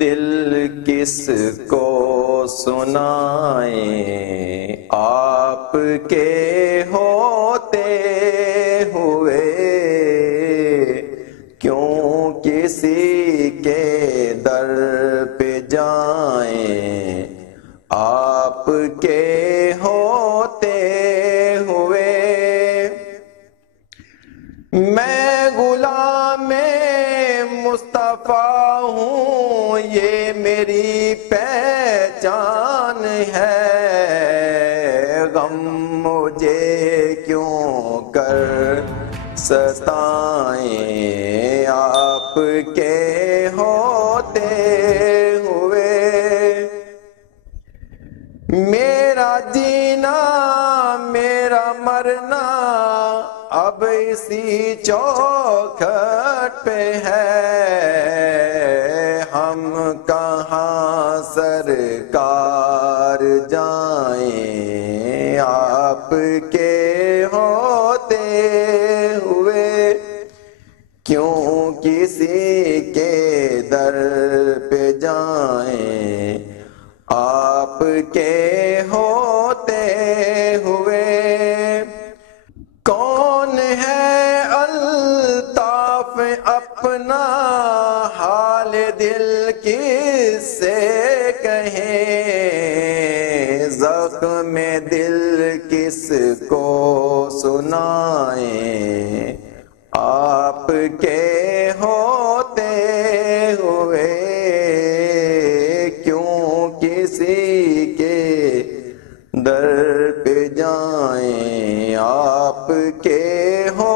دل کس کو سنائیں، آپ کے ہوتے ہوئے کیوں کسی کے در پہ جائیں، آپ کے ہوتے ہوئے۔ میں غلام مصطفیٰ ہوں، یہ میری پہچان ہے، غم مجھے کیوں کر ستائیں، آپ کے ہوتے ہوئے۔ میرا جینا میرا مرنا اب اسی چوکھٹ پہ ہے، ہم کہاں سرکار جائیں، آپ کے ہوتے ہوئے کیوں کسی کے در پہ جائیں، آپ کے ہوتے ہوئے۔ کون ہے الطاف اپنا حال دل کس سے کہیں، زخم دل کس کو سنائیں، آپ کے ہوتے ہوئے کیوں کسی کے در پہ جائیں، آپ کے ہو